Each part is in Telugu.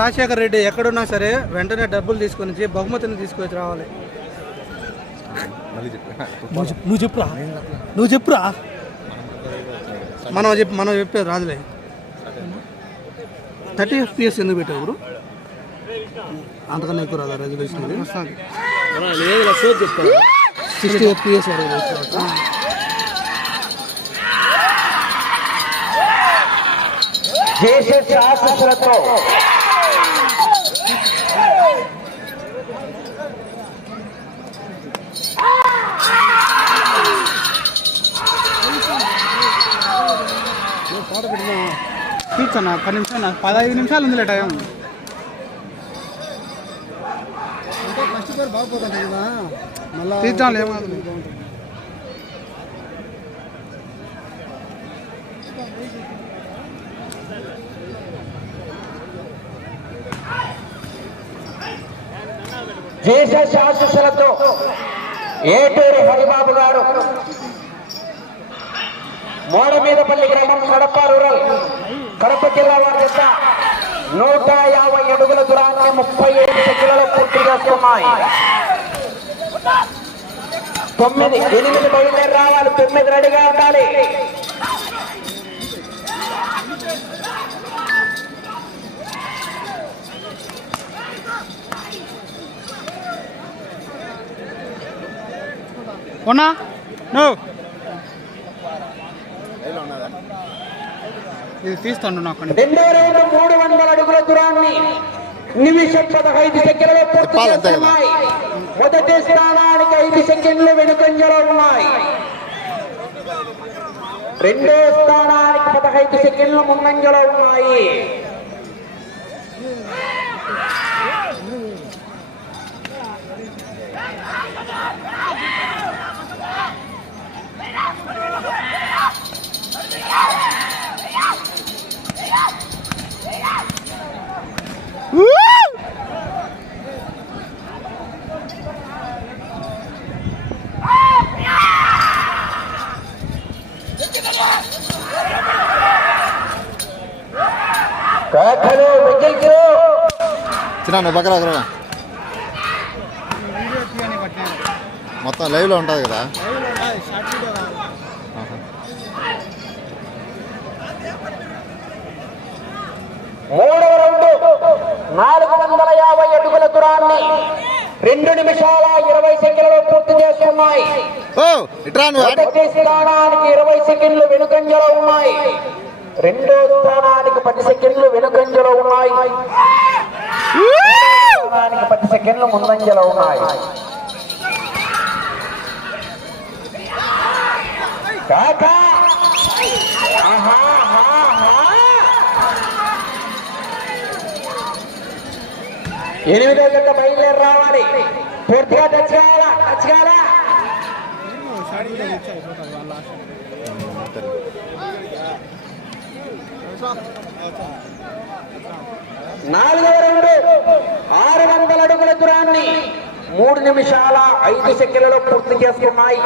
రాజశేఖర్ రెడ్డి ఎక్కడున్నా సరే వెంటనే డబ్బులు తీసుకొని వచ్చి బహుమతిని తీసుకొచ్చి రావాలి. నువ్వు చెప్పు నువ్వు చెప్పురా. నువ్వు చెప్పురా. మనం చెప్పి మనం చెప్పేది రాదులే. థర్టీ ఎఫ్పిఎస్ ఎందుకు పెట్టావు అంతకన్నా ఎక్కువ రాదా రెజల్యూషన్ సిక్స్టీ ఎఫ్పిఎస్ వరకు వస్తుంది. స్పీచ్ అన్న పది నిమిషాలు నాకు పదహైదు నిమిషాలు ఉందిలే టైం. తీర్చాలి ఏమవుతుంది జేసీ ఆశీస్సులతో ఏటూరి హరిబాబు గారు మోడమీదపల్లి గ్రామం కడప రూరల్ కడప జిల్లా వారి యొక్క నూట యాభై అడుగుల దూరాన్ని ముప్పై ఏడు సెకండ్లలో పూర్తి చేస్తున్నాయి తొమ్మిది ఎనిమిది బయలుదేరి రావాలి. తొమ్మిది రెడీగా ఉండాలి. ఉన్నా నో. ఇది తీస్తాను నాకు రెండో రౌండ్ మూడు వందల అడుగుల దూరాన్ని నిమిషం పదహైదు సెకండ్లలో పూర్తి మొదటి స్థానానికి ఐదు సెకండ్లు వెనుకంజలో ఉన్నాయి. రెండో స్థానానికి పదహైదు సెకండ్లు ముందంజలో ఉన్నాయి. పక్కన ఒకరు మొత్తం లైవ్లో ఉంటుంది కదా? మూడవ రౌండ్ నాలుగు వందల యాభై అడుగుల దూరాన్ని రెండు నిమిషాల ఇరవై సెకండ్లలో పూర్తి చేస్తున్నాయి మొదటి స్థానానికి ఇరవై సెకండ్లు వెనుకంజలో ఉన్నాయి రెండో స్థానానికి పది సెకండ్లు వెనుకంజలో ఉన్నాయి దానికి పది సెకండ్లు ముందంజలో ఉన్నాయి. కాకా! ఎనిమిదో జత బయలుదేరి రావాలి. పూర్తిగా టచ్ కావాలా? టచ్ కావాలా? నాలుగవ రెండు ఆరు వందల అడుగుల దూరాన్ని మూడు నిమిషాల ఐదు సెకండ్లలో పూర్తి చేసుకున్నాయి.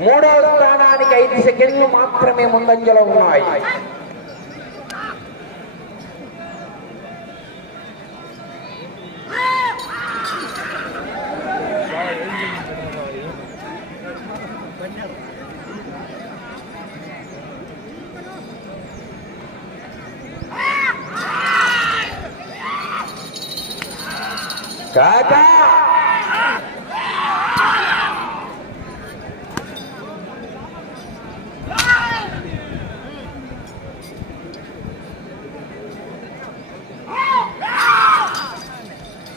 మూడవ స్థానానికి ఐదు సెకండ్లు మాత్రమే ముందంజలో ఉన్నాయి కాకా కాకా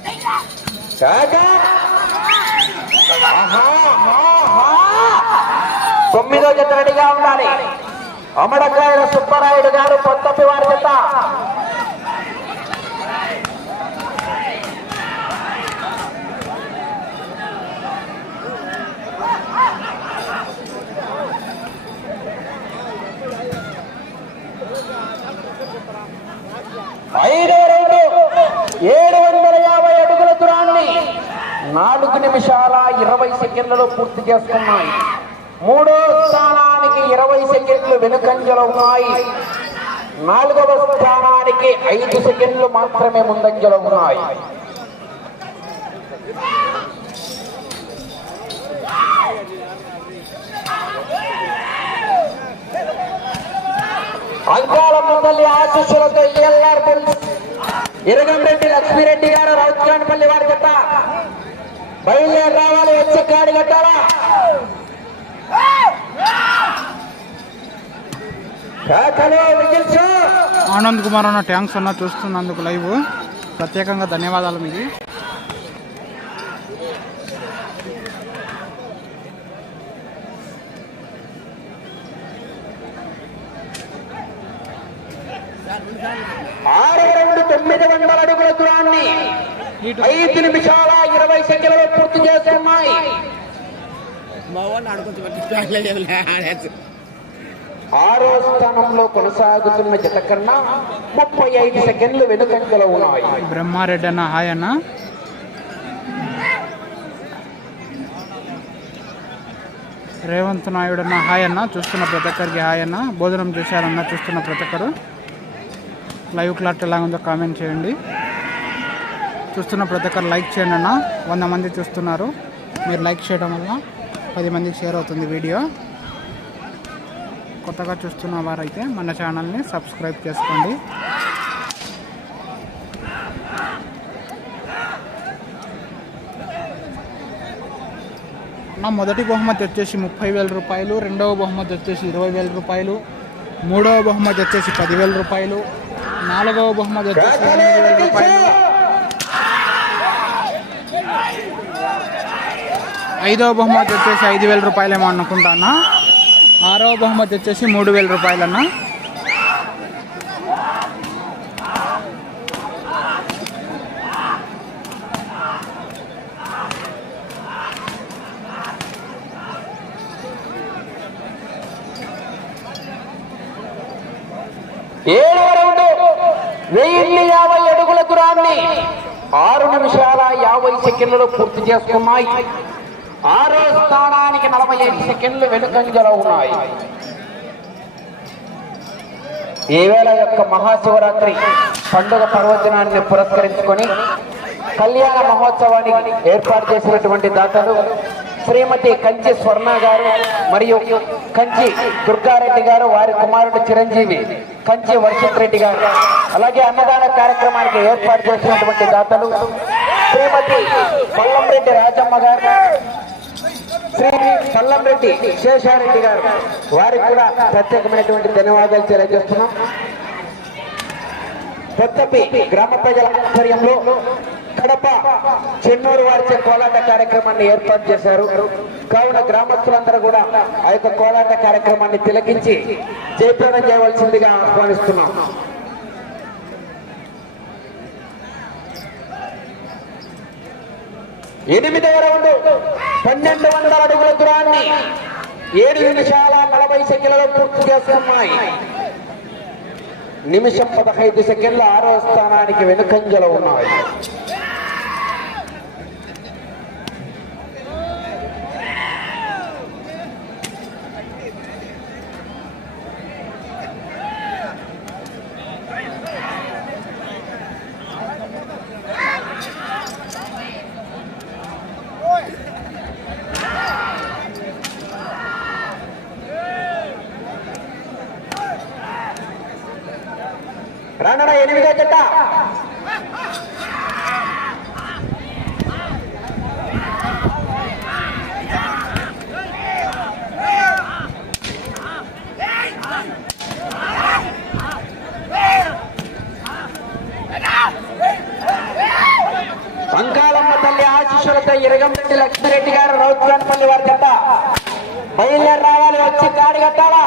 ఆహా, ఆహా. తొమ్మిదో జత రెడీగా ఉండాలి. అమడకాయల సుబ్బరాయుడు గారు పొత్తపి వారి జత. ఐదు రౌండ్ ఏడు వందల యాభై అడుగుల దూరాన్ని నాలుగు నిమిషాల ఇరవై సెకండ్లలో పూర్తి చేస్తున్నాయి మూడో స్థానానికి ఇరవై సెకండ్లు వెనుకంజలో ఉన్నాయి. నాలుగవ స్థానానికి ఐదు సెకండ్లు మాత్రమే ముందంజలో ఉన్నాయి. అంకాల మండలి ఆశీస్సులతో ఎల్ఆర్ ఇరగంరెడ్డి లక్ష్మీరెడ్డి గారు రౌత్కాన్పల్లి వారు బయలుదేరి రావాలి వచ్చే కాడి కట్టాలా ఆనంద్ కుమార్ అన్న ట్యాంక్స్ అన్న చూస్తున్నందుకు లైవ్. ప్రత్యేకంగా ధన్యవాదాలు మీకు ఆరు రెండు తొమ్మిది వందల అడుగుల దూరాన్ని ఐదు నిమిషాల ఇరవై సెకండ్లలో పూర్తి చేస్తున్నాయి ఆరో స్థానంలో కొనసాగుతున్న జత కన్నా ముప్పై ఐదు సెకండ్లు వెనుకంజలో ఉన్నాయి. బ్రహ్మారెడ్డి అన్న హాయ్ అన్న. రేవంత్ నాయుడు అన్న హాయ్ అన్న. చూస్తున్న ప్రతి ఒక్కరికి హాయ్ అన్న. భోజనం చేశారన్న చూస్తున్న ప్రతి ఒక్కరు. లైవ్ క్లాట్ ఎలా ఉందో కామెంట్ చేయండి. చూస్తున్న ప్రతి ఒక్కరు లైక్ చేయండి అన్న. వంద మంది చూస్తున్నారు. మీరు లైక్ చేయడం వల్ల పది మందికి షేర్ అవుతుంది వీడియో. కొత్తగా చూస్తున్న వారైతే మన ఛానల్ని సబ్స్క్రైబ్ చేసుకోండి. నా మొదటి బహుమతి వచ్చేసి ముప్పై వేల రూపాయలు రెండవ బహుమతి వచ్చేసి ఇరవై వేల రూపాయలు మూడవ బహుమతి వచ్చేసి పదివేల రూపాయలు నాలుగవ బహుమతి వచ్చేసి ఎనిమిది వేల రూపాయలు. ఐదవ బహుమతి వచ్చేసి ఐదు వేల రూపాయలేమో అనుకుంటానా? ఆరవ బహుమతి వచ్చేసి మూడు వేల రూపాయలన్నా? ఏడవ రౌండ్ వెయ్యి యాభై అడుగుల దూరాన్ని ఆరు నిమిషాల యాభై సెకండ్లలో పూర్తి చేసుకున్నాయి. ఆరో స్థానానికి నలభై ఐదు సెకండ్లు వెనుకంజలో ఉన్నాయి. ఈ వేళ యొక్క మహాశివరాత్రి పండుగ పర్వదినాన్ని పురస్కరించుకొని కళ్యాణ మహోత్సవానికి ఏర్పాటు చేసినటువంటి దాతలు శ్రీమతి కంచి స్వర్ణ గారు మరియు కంచి దుర్గారెడ్డి గారు వారి కుమారుడు చిరంజీవి కంచి వర్షిత్ రెడ్డి గారు. అలాగే అన్నదాన కార్యక్రమానికి ఏర్పాటు చేసినటువంటి దాతలు శ్రీమతి పల్లంరెడ్డి రాజమ్మ గారు శ్రీ పల్లంరెడ్డి శేషారెడ్డి గారు వారికి కూడా ప్రత్యేకమైనటువంటి ధన్యవాదాలు తెలియజేస్తున్నాం. కొత్తపి గ్రామ ప్రజల ఆధ్వర్యంలో కడప చెన్నూరు వారిచే కోలాట కార్యక్రమాన్ని ఏర్పాటు చేశారు. కావున గ్రామస్తులందరూ కూడా ఆ యొక్క కోలాట కార్యక్రమాన్ని తిలకించి జయప్రదం చేయవలసిందిగా ఆహ్వానిస్తున్నాం. ఎనిమిదవ రౌండ్ పన్నెండు వందల అడుగుల దూరాన్ని ఏడు నిమిషాల నలభై సెకండ్లలో పూర్తి చేస్తున్నాయి. నిమిషం పదహైదు సెకండ్ల ఆరో స్థానానికి వెనుకంజలో ఉన్నాయి. రానడా ఎనిమిదో జట్ట. వంకాలమ్మ తల్లి ఆశీస్సులతో ఇరగంరెడ్డి లక్ష్మిరెడ్డి గారు రౌత్రాన్పల్లి వారి జట్ట. బయలుదేరి రావాలి వచ్చి కాడి కట్టాలా?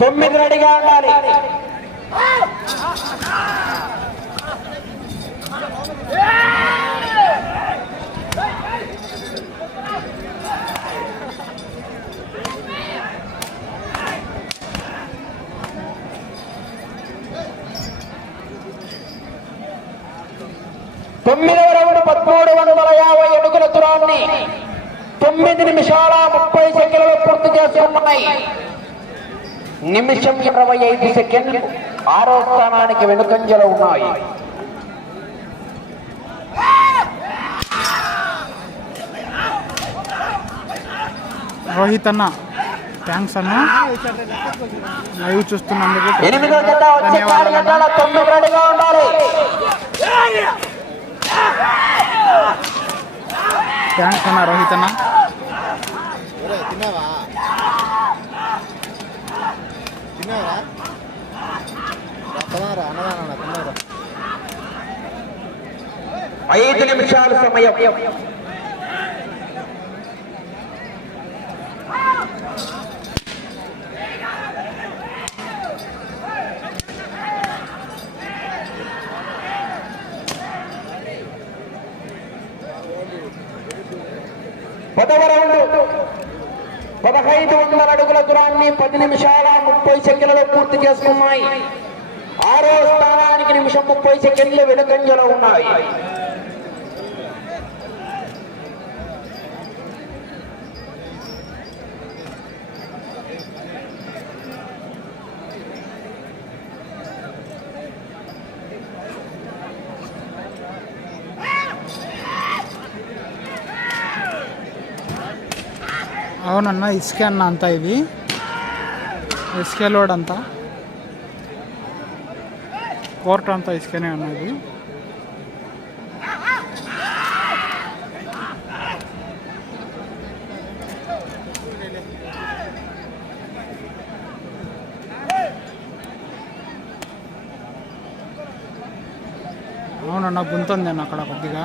తొమ్మిది రెడీగా ఉండాలి. తొమ్మిదవ రౌండ్ పదమూడు వందల యాభై అడుగుల దూరాన్ని తొమ్మిది నిమిషాల ముప్పై సెకండ్లు పూర్తి చేస్తున్నాయి నిమిషం ఇరవై ఐదు సెకండ్లు. ఆరో స్థానానికి వెనుకంజలో ఉన్నాయి. రోహిత్ అన్న థ్యాంక్స్ అన్న. లైవ్ చూస్తున్నందుకు ఎనిమిదో జత వచ్చే కారు ధన్యవాదాలు గంటల తొమ్మిది రెడీగా ఉండాలి. థ్యాంక్స్ అన్న రోహిత్ అన్న. తిన్నారా తిన్నారా అన్నదాన తిన్నారా ఐదు నిమిషాల సమయం. పదవ రౌండ్. పదహైదు వందల అడుగుల దూరాన్ని పది నిమిషాల ముప్పై సెకండ్లలో పూర్తి చేసుకున్నాయి. ఆరో స్థానానికి నిమిషం ముప్పై సెకండ్లు వెనుకంజలో ఉన్నాయి. అవునన్న ఇసుకే అన్న అంతా ఇది. ఇసుకే లోడ్ అంతా. కోర్ట్ అంతా ఇసుకనే ఉన్నది అవునన్న గుంతుంది అన్న అక్కడ కొద్దిగా.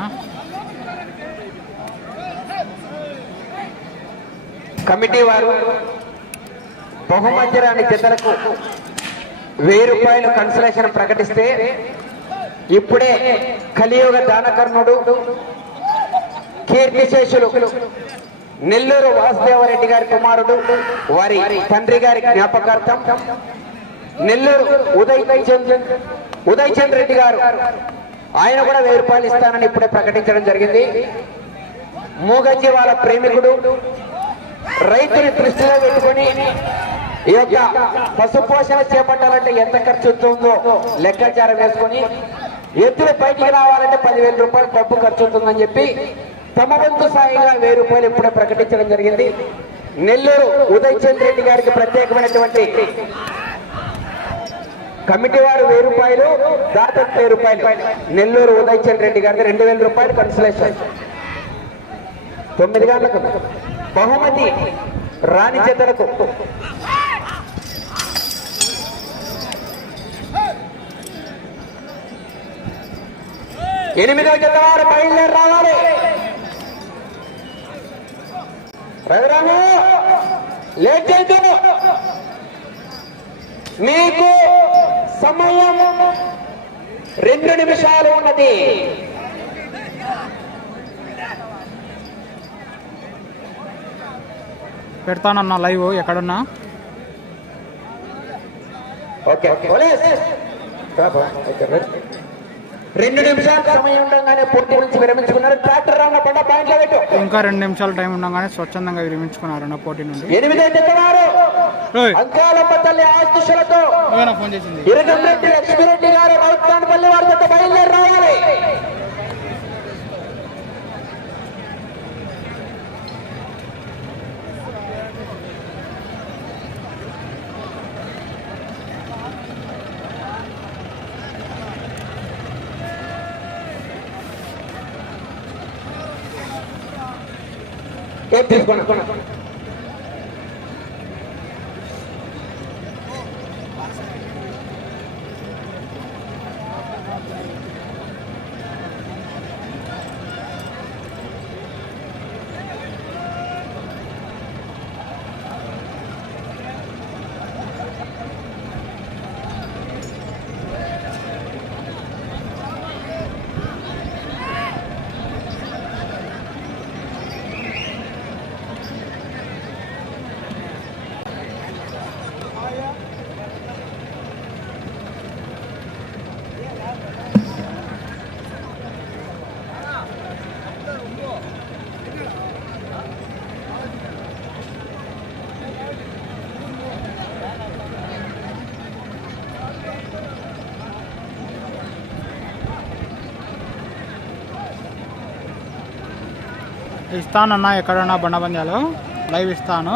కమిటీ వారు బహుమధ్యరాని జతలకు వెయ్యి రూపాయలు కన్సలేషన్ ప్రకటిస్తే ఇప్పుడే కలియుగ దానకర్ణుడు కీర్తిశేషులు నెల్లూరు వాసుదేవరెడ్డి గారి కుమారుడు వారి తండ్రి గారి జ్ఞాపకార్థం నెల్లూరు ఉదయ్ చంద్ ఉదయ్ చంద్ర రెడ్డి గారు. ఆయన కూడా వెయ్యి రూపాయలు ఇస్తానని ఇప్పుడే ప్రకటించడం జరిగింది. మూగజ్జి వాళ్ళ ప్రేమికుడు రైతుని దృష్టిలో పెట్టుకొని ఈ యొక్క పశుపోషణ చేపట్టాలంటే ఎంత ఖర్చు అవుతుందో లెక్కాచారం వేసుకొని ఎత్తులు బయటికి రావాలంటే పదివేల రూపాయలు డబ్బు ఖర్చు అవుతుందని చెప్పి తమ వంతు సాయిగా వెయ్యి రూపాయలు ఇప్పుడే ప్రకటించడం జరిగింది. నెల్లూరు ఉదయ్ చంద్ర రెడ్డి గారికి ప్రత్యేకమైనటువంటి కమిటీ వారు వెయ్యి రూపాయలు దాత వెయ్యి రూపాయలు. నెల్లూరు ఉదయ్ చంద్ర రెడ్డి గారికి రెండు వేల రూపాయలు కన్సలేషన్. తొమ్మిది గంటలకు. బహుమతి రాణి చేతలకు ఎనిమిదో జత వారు బయలుదేరి రావాలి. రవిరాము లేట్ చేయదు మీకు సమయం రెండు నిమిషాలు ఉన్నది. పెడతానన్న లైవ్ ఎక్కడున్నా? రెండు నిమిషాల సమయం ఉండగానే నుంచి విరమించుకున్నారు. ట్రాక్టర్ పాయింట్లో పెట్టు. ఇంకా రెండు నిమిషాల టైం ఉండగానే స్వచ్ఛందంగా విరమించుకున్నారన్న పోటీ నుండి. ఎనిమిదో అంకాలమ్మ తల్లి ఫోన్ చేసింది? ఇరగంరెడ్డి లక్ష్మిరెడ్డి గారు రౌతానపల్లి వారి జత బయలుదేరి రావాలి. ¿Qué ఇస్తానన్నా ఎక్కడన్నా బండబంజాలు లైవ్ ఇస్తాను.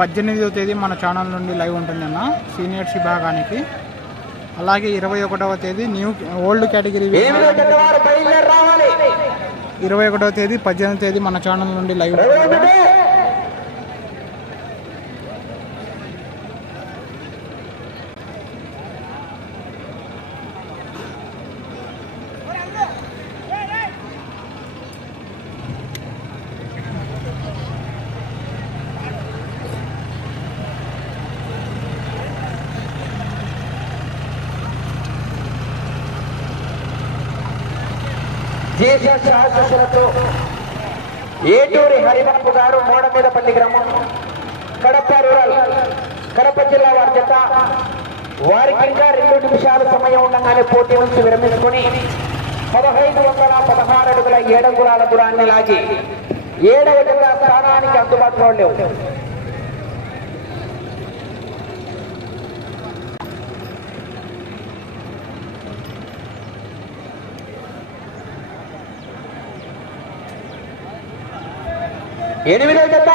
పద్దెనిమిదవ తేదీ మన ఛానల్ నుండి లైవ్ ఉంటుందన్న సీనియర్స్ విభాగానికి. అలాగే ఇరవై ఒకటవ తేదీ న్యూ ఓల్డ్ కేటగిరీ ఇరవై ఒకటవ తేదీ పద్దెనిమిది తేదీ మన ఛానల్ నుండి లైవ్ ఉంటుంది. జీసస్ ఆశస్సులతో ఏటూరి హరిబాబు గారు మోడమీదపల్లి గ్రామం కడప రూరల్ కడప జిల్లా వారి జత వారికి ఇంకా రెండు నిమిషాల సమయం ఉండగానే పోటీ నుంచి విరమించుకొని పదహైదు వందల పదహారు అడుగుల ఏడంగురాల దూరాన్ని లాగి ఏడవ జత స్థానానికి అందుబాటులో లేవు. ఎనిమిదో జత